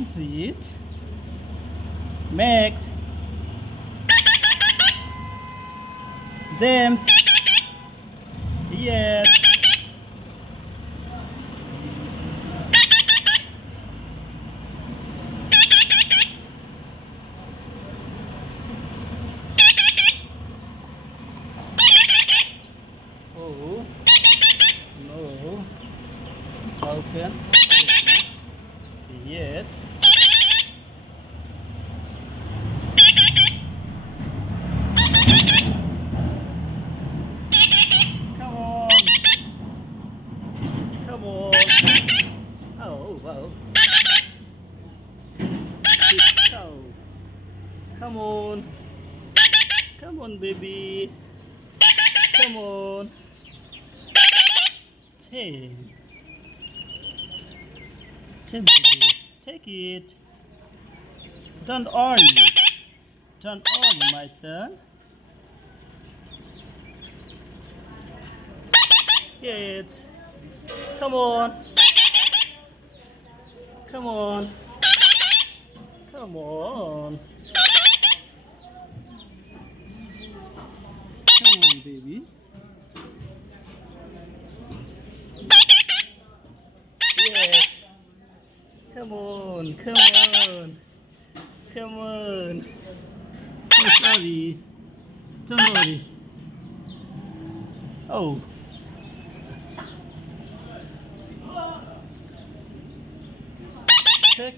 want to eat? Max, James, yes. Oh, no. Open. Yes. Come on. Come on. Oh, wow. Oh. Come on. Come on, baby. Come on. Tame. Tame, baby. Take it. Don't worry. Don't worry, my son. Yes. Come on. Come on. Come on. Come on, baby. Yes. Come on. Come on. Come on. Oh, sorry. Don't worry. Oh. Check.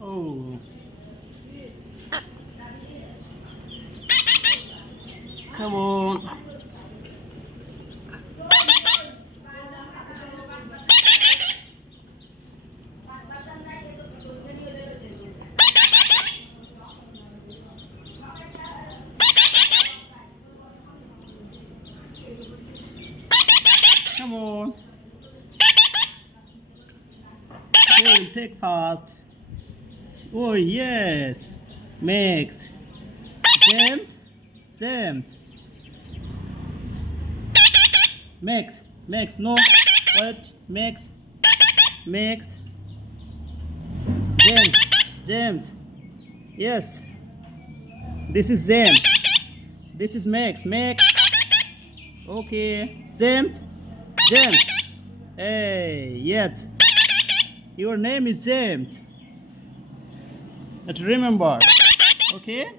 Oh. Come on. Come on. Oh, take fast. Oh, yes. Max. James. James. Max. Max. No. What? Max. Max. James. James. Yes. This is James. This is Max. Max. Okay. James. James. Hey, yes. Your name is James. Let's remember. Okay?